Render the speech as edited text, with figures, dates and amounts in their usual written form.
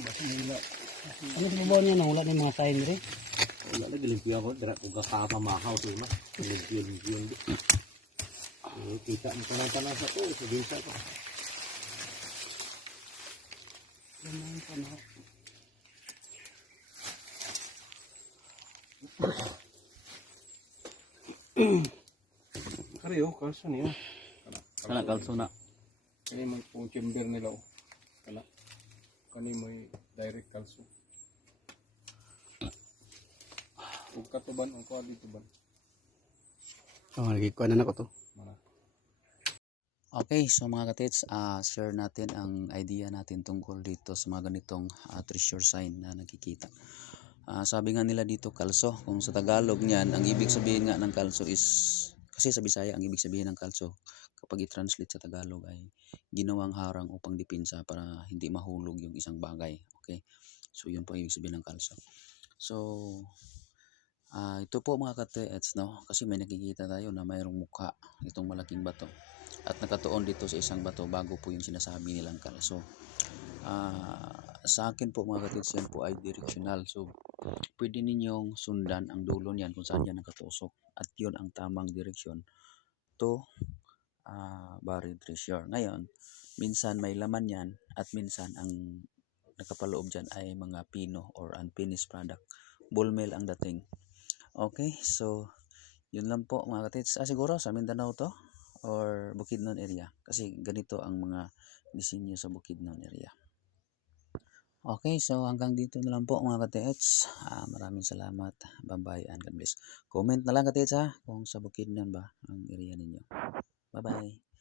Basta nila. Ano sa babaw niya wala na mga tayo rin? Wala na gilimpiyan ko. Dara kung kakapamahaw so na. Gilimpiyan. Kita mo tanang-tanang sa to. Sa ginsa pa. Naman pa na. Kari oh, kalso niya. Kana kalso na. Kani may pong chamber nila oh. Kani may direct kalso. Ug katuban ang kuha dito ban. Nagikuha na ako to. Mana. Okay, so mga katits, share natin ang idea natin tungkol dito sa mga ganitong treasure sign na nakikita. Sabi nga nila dito kalso, kung sa Tagalog niyan, ang ibig sabihin nga ng kalso is, kasi sa Bisaya, ang ibig sabihin ng kalso, kapag i-translate sa Tagalog ay ginawang harang upang dipinsa para hindi mahulog yung isang bagay. Okay, so yun po ang ibig sabihin ng kalso. So, ito po mga katits, no? Kasi may nakikita tayo na mayroong mukha itong malaking bato. At nakatuon dito sa isang bato bago po yung sinasabi nilang kalso. Sa akin po mga katits, yan po ay directional. So, pwede ninyong sundan ang dulo niyan kung saan yan nakatusok. At yun ang tamang direksyon to buried treasure. Ngayon, minsan may laman yan at minsan ang nakapaloob dyan ay mga pino or unfinished product. Ball mill ang dating. Okay, so yun lang po mga katits. Siguro sa Mindanao to or Bukidnon area. Kasi ganito ang mga disenyo sa Bukidnon area. Okay, so hanggang dito na lang po mga katits. Maraming salamat. Bye-bye and God bless. Comment na lang katits ha kung sa Bukidnon ba ang area ninyo. Bye-bye.